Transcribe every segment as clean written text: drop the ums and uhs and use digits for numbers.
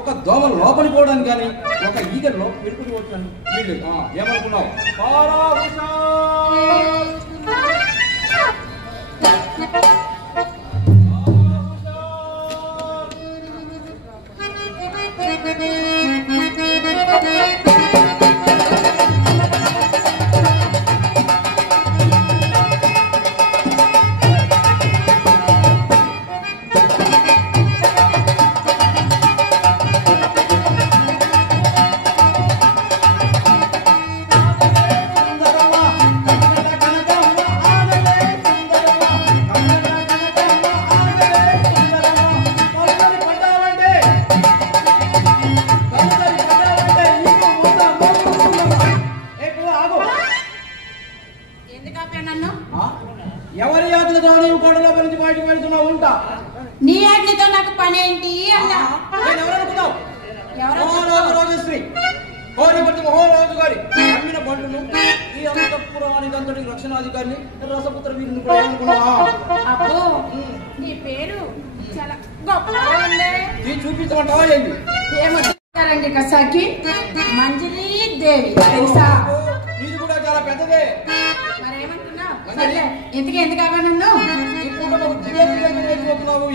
ఒక దోమ లోపలి పోవడానికి కానీ ఒక ఈగ లోపల పెట్టుకుని వచ్చాను వీళ్ళు ఏమనుకున్నావు ఎవరి యాత్రతో నీవు కొండలో నుంచి బయటకు వెళ్తున్నావు ఉంటా నీ ఆజ్ఞతో నాకు పని ఏంటి అన్నా రాజశ్రీ కోరిపతి మహారాజు గారి అమ్మిన బంటును ఈ అంతఃపురానికి రక్షణాధికారిని రసపుత్ర వీరిని కూడా అనుకున్నావా? అబ్బో నీ పేరు చాలా గొప్పగా ఉంది. చూపించమంటావా ఏంటి? ఏమంటారండి కసాకి మంజరి దేవి తెలుసా? ఇది కూడా చాలా పెద్దదే. మరేమంటున్నావు? సరే ఎందుకు ఎందుకగా నన్ను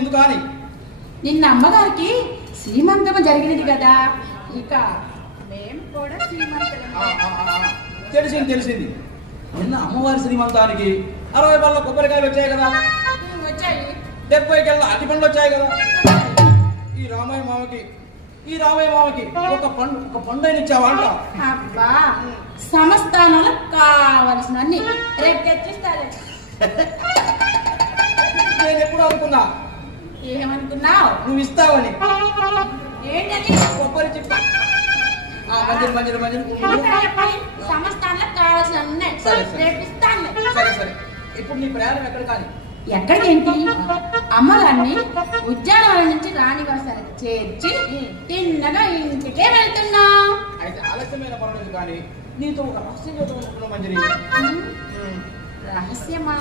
ఎందుకు అని నిన్న అమ్మగారికి శ్రీమంతం జరిగినది కదా, ఇక మేము కూడా శ్రీమంతం తెలిసింది. నిన్న అమ్మవారి శ్రీమంతానికి 60 బళ్ళ కొబ్బరికాయలు వచ్చాయి కదా, వచ్చాయి 70 గెళ్ళ అట్టి పండ్లు వచ్చాయి కదా. ఈ రామయ్య మామకి ఒక పండు అయిన ఇచ్చావా అంట? అబ్బా సంస్థానంలో కావలసిన అన్ని రేపు తెచ్చిస్తాలే. నేను ఎప్పుడు అనుకున్నా ఏమనుకున్నావు? నువ్వు ఇస్తావని. ఏంటది? కొబ్బరి చిప్ప సంస్థానంలో కావాల్సిన రేపు ఇస్తాను. సరే ఇప్పుడు నీ ప్రయాణం ఎక్కడ కానీ? ఎక్కడికేంటి? అమ్మగారిని ఉద్యానవనం నుంచి రాణివాసానికి చేర్చి తిన్నగా ఇంటికే వెళ్తున్నా. అయితే ఆలస్యమైన పర్వాలేదు కానీ నీతో ఒక రహస్యం చదువుకుంటున్నా మంజరి. రహస్యమా?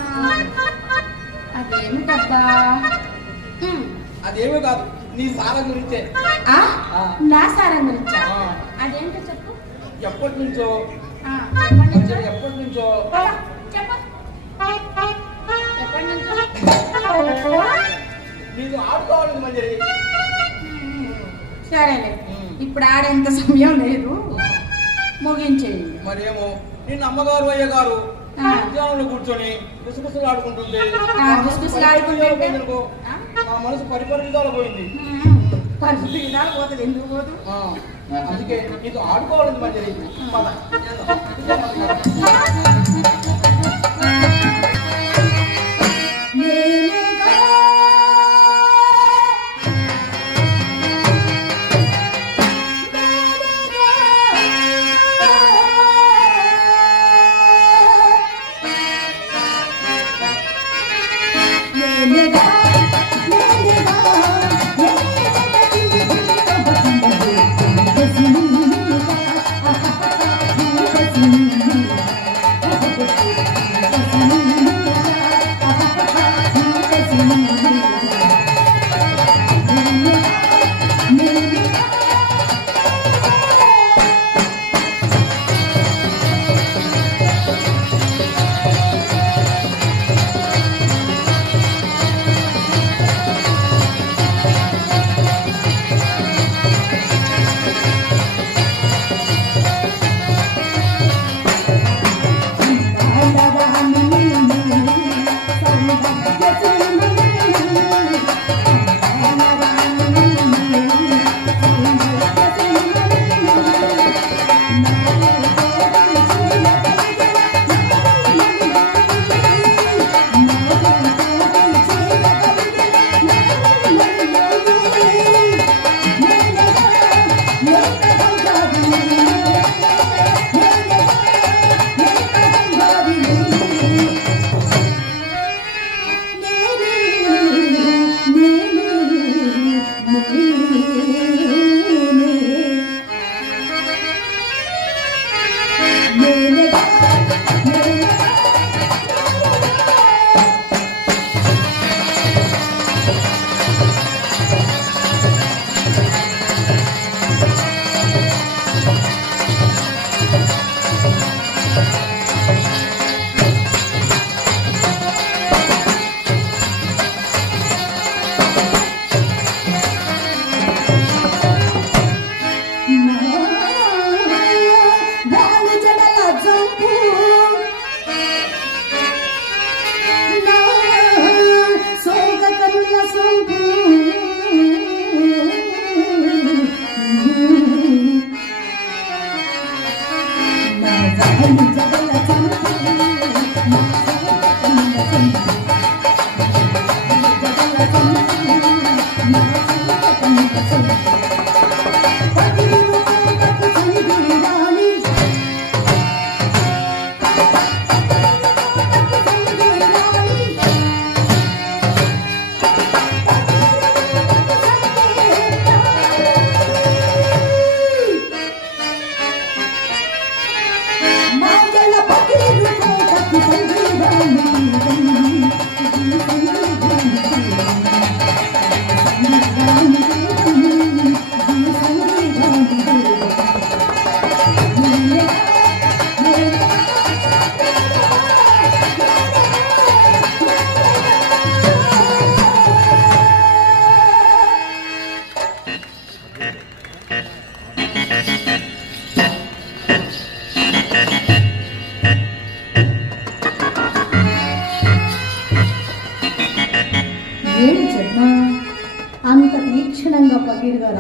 అదేమిటబ్బా? అదేమీ కాదు, నీ సారం గురించే. నా సారం గురించా? అదేంటో చెప్పు. ఎప్పటి నుంచో నీకు ఆడుకోవాలి మంజరి. సరేలే, ఇప్పుడు ఆడేంత సమయం లేదు, ముగించేయండి. మరేమో నిన్న అమ్మగారు అయ్యగారు ఉద్యానంలో కూర్చొని గుసగుసలు ఆడుకుంటుంటే నా మనసు పరిపరిధాలు పోయింది. పరిస్థితులు పోతుంది, ఎందుకు పోదు? అందుకే నీకు ఆడుకోవాలని మంజరి.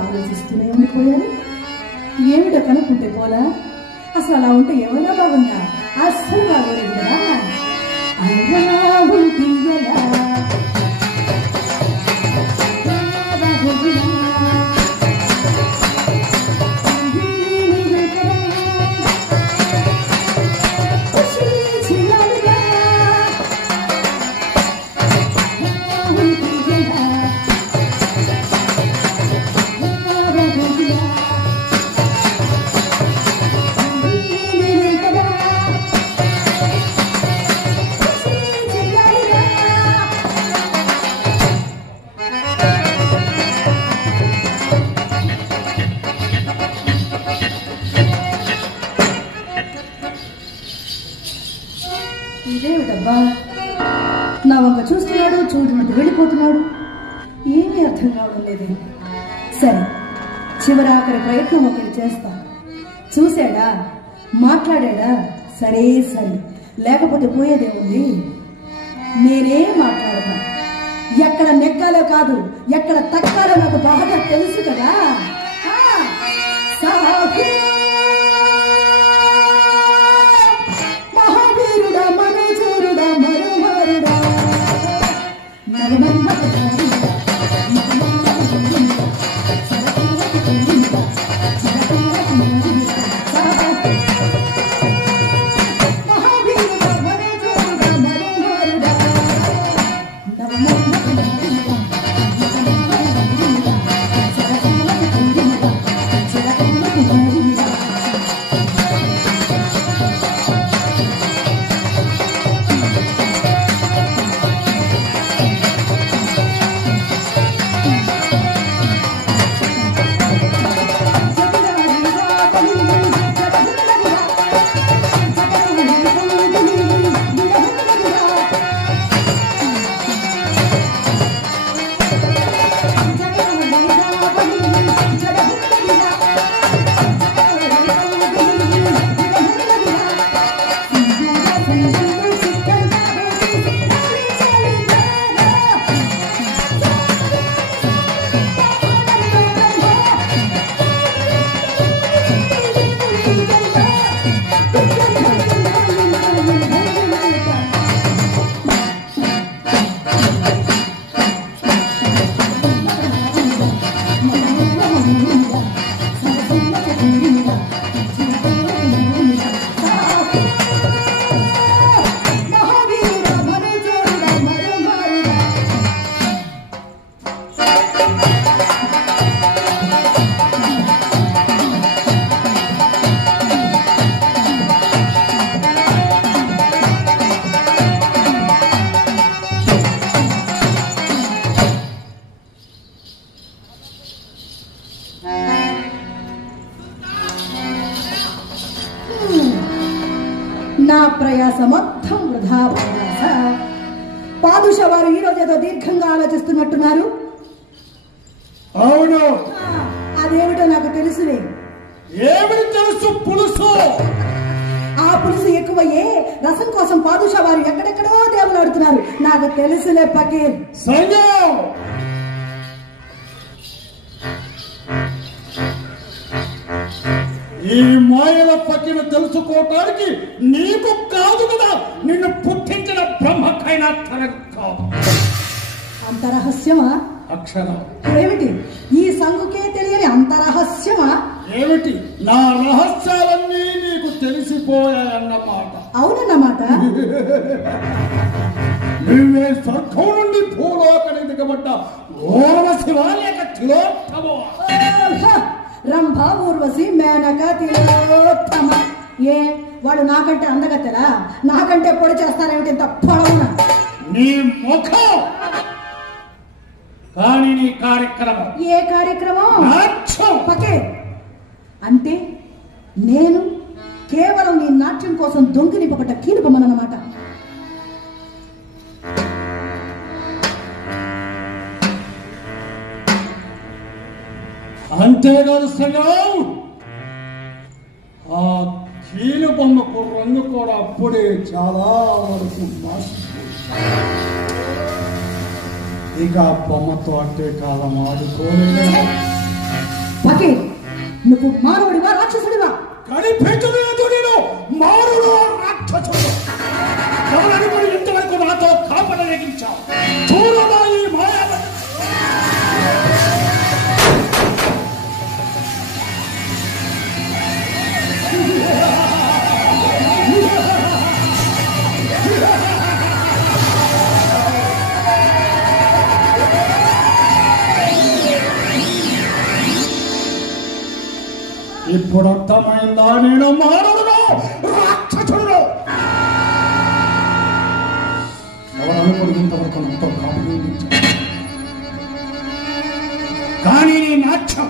ఆలోచిస్తూనే ఉండిపోయారు. ఏమిటో కనుక్కుంటే పోలా? అసలు అలా ఉంటే ఏమైనా బాగుందా? అస్సలు బాగోలేదు కదా. ఇదేమిటబ్బా, నా వంక చూస్తున్నాడు, చూడమంటూ వెళ్ళిపోతున్నాడు. ఏమీ అర్థం కావడం లేదు. సరే, చివరాఖరి ప్రయత్నం ఒకటి చేస్తా. చూశాడా, మాట్లాడా, సరే సరే, లేకపోతే పోయేదే ఉంది. నేనే మాట్లాడతా. ఎక్కడ నెగ్గాలో కాదు, ఎక్కడ తక్కాలో నాకు బాగా తెలుసు కదా. మహావీరుడా, మనోజరుడా, మరోమారుడా, నా ప్రయాస మొత్తం వృధా ప్రయాస. పాదుషా వారు ఈ రోజు ఏదో దీర్ఘంగా ఆలోచిస్తున్నట్టున్నారు. అవును, అదేమిటో నాకు తెలుసులే. ఏమిటి తెలుసు? పులుసు. ఆ పులుసు ఎక్కువయ్యే రసం కోసం పాదుషా వారు ఎక్కడెక్కడో దేవులాడుతున్నారు. నాకు తెలుసులే పకీర్. సంజయ్, ఈ మాయల పకిన తెలుసుకోవటానికి నీకు కాదు కదా, నిన్ను పుట్టించిన బ్రహ్మకైనా తనకు కాదు. అంత రహస్యమా? అక్షరం ఏమిటి? ఈ సంగుకే తెలియని అంత రహస్యమా? ఏమిటి? నా రహస్యాలన్నీ నీకు తెలిసిపోయాయన్నమాట. అవునన్నమాట. నువ్వే స్వర్గం నుండి భూలోకానికి దిగబడ్డ ఊర్వశివా లేక తిలోత్తమా? రంభ, ఊర్వశి, మేనక, తిలోత్తమ. ఏ వాడు నాకంటే అందగత్తెలా? నాకంటే పొడి చేస్తారేమిటి ఇంత పొడవున? నీ ముఖం కానీ నీ కార్యక్రమం. ఏ కార్యక్రమం? నాట్యం. పకే అంటే నేను కేవలం నీ నాట్యం కోసం దొంగిలింపబడ్డ కీలుపమన్నమాట. అంతేకాదు సంగం, ఆ కీలు బొమ్మకు రంగు కూడా అప్పుడే చాలా వరకు మార్చిపోయింది. ఇక బొమ్మతో అంటే కాలం ఆడుకోలేదు. పకే నువ్వు మానవుడివా రాక్షసుడివా? కనిపెట్టలేదు నేను మారుడు రాక్షసుడు. ఎవరనుకుని ఇంతవరకు నాతో కాపల లెగించావు? చూడదా ఈ మాయా. ఇప్పుడు అర్థమైందా నేను మానవుడు రాక్షసుడు? ఎవరనుకుని ఇంతవరకు నాతో కాపల లెగించావు? కానీ నీ నాట్యం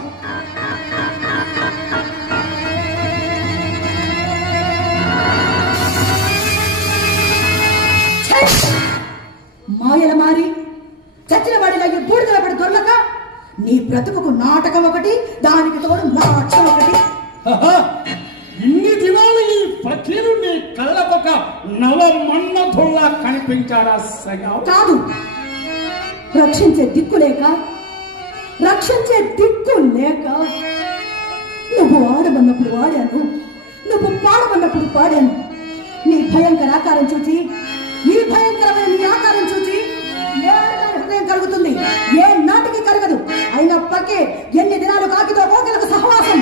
మాయల మారి చచ్చిన వాడిలా ఈ బూడిదల పడి దొరలక నీ బ్రతుకుకు నాటకం ఒకటి, దానికి తోడు నాట్యం ఒకటి. ఇన్ని దినాలు ఈ ఫకీరు నీ కళ్ళకొక నవమన్నధుల్లా కనిపించాడా సగం? కాదు, రక్షించే దిక్కు లేక, రక్షించే దిక్కు లేక నువ్వు ఆడమన్నప్పుడు ఆడాను, నువ్వు పాడమన్నప్పుడు పాడాను. నీ భయంకర ఆకారం చూచి, ఈ భయంకరమైన నీ ఆకారం చూచి ఏ హృదయం కలుగుతుంది? ఏ నాటికి కలగదు. అయినప్పటికీ ఎన్ని దినాలు కాకితో కోకిలకు సహవాసం.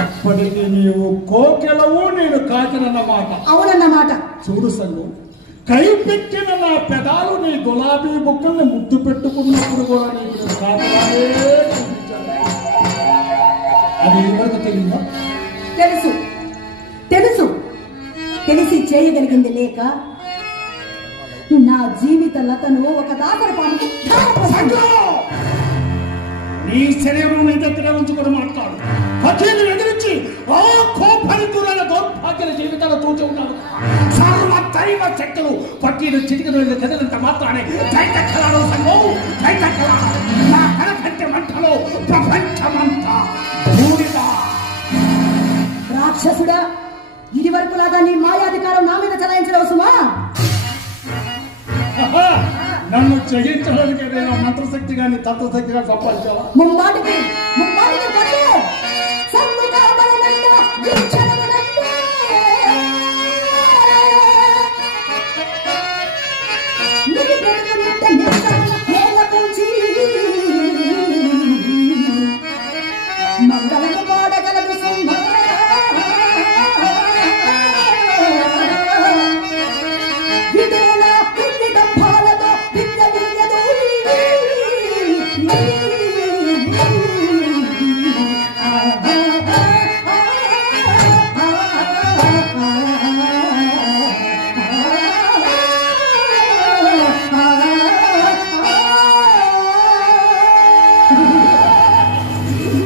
అప్పటికి నీవు కోకెలవు, నేను కాకినన్నమాట. అవునన్నమాట. చూడు సంగు, కైపెట్టిన నా పెదాలు నీ గులాబీ బుక్కల్ని ముద్దు పెట్టుకున్నప్పుడు కూడా నీకు కాకిలానే కనిపించాను. అది ఎవరికి తెలియదా? తెలుసు, తెలుసు. తెలిసి చేయగలిగింది లేక నా జీవిత లతను ఒక దాసరపానికి నీ శరీరం నీ దగ్గర ఉంచుకొని మాట్లాడు. ఫకీరుని ఎదిరించి ఆ కోపరితులైన దౌర్భాగ్య జీవితాలు చూచి ఉన్నాడు. సర్వ దైవ శక్తులు ఫకీరు చిటికలు కదిలినంత మాత్రాన్ని దైతకలాలు సంఘం దైతకలాలు నా కనకంటే మంటలో ప్రపంచమంతా బూడిద. రాక్షసుడా, ఇది వరకులాగా నీ మాయాధికారం నా మీద చలాయించడం సుమా? నన్ను జయించడానికి ఏదైనా మంత్రశక్తి కానీ తత్వశక్తి కానీ సంపాదించావా? ముమ్మాటికి ముమ్మాటికి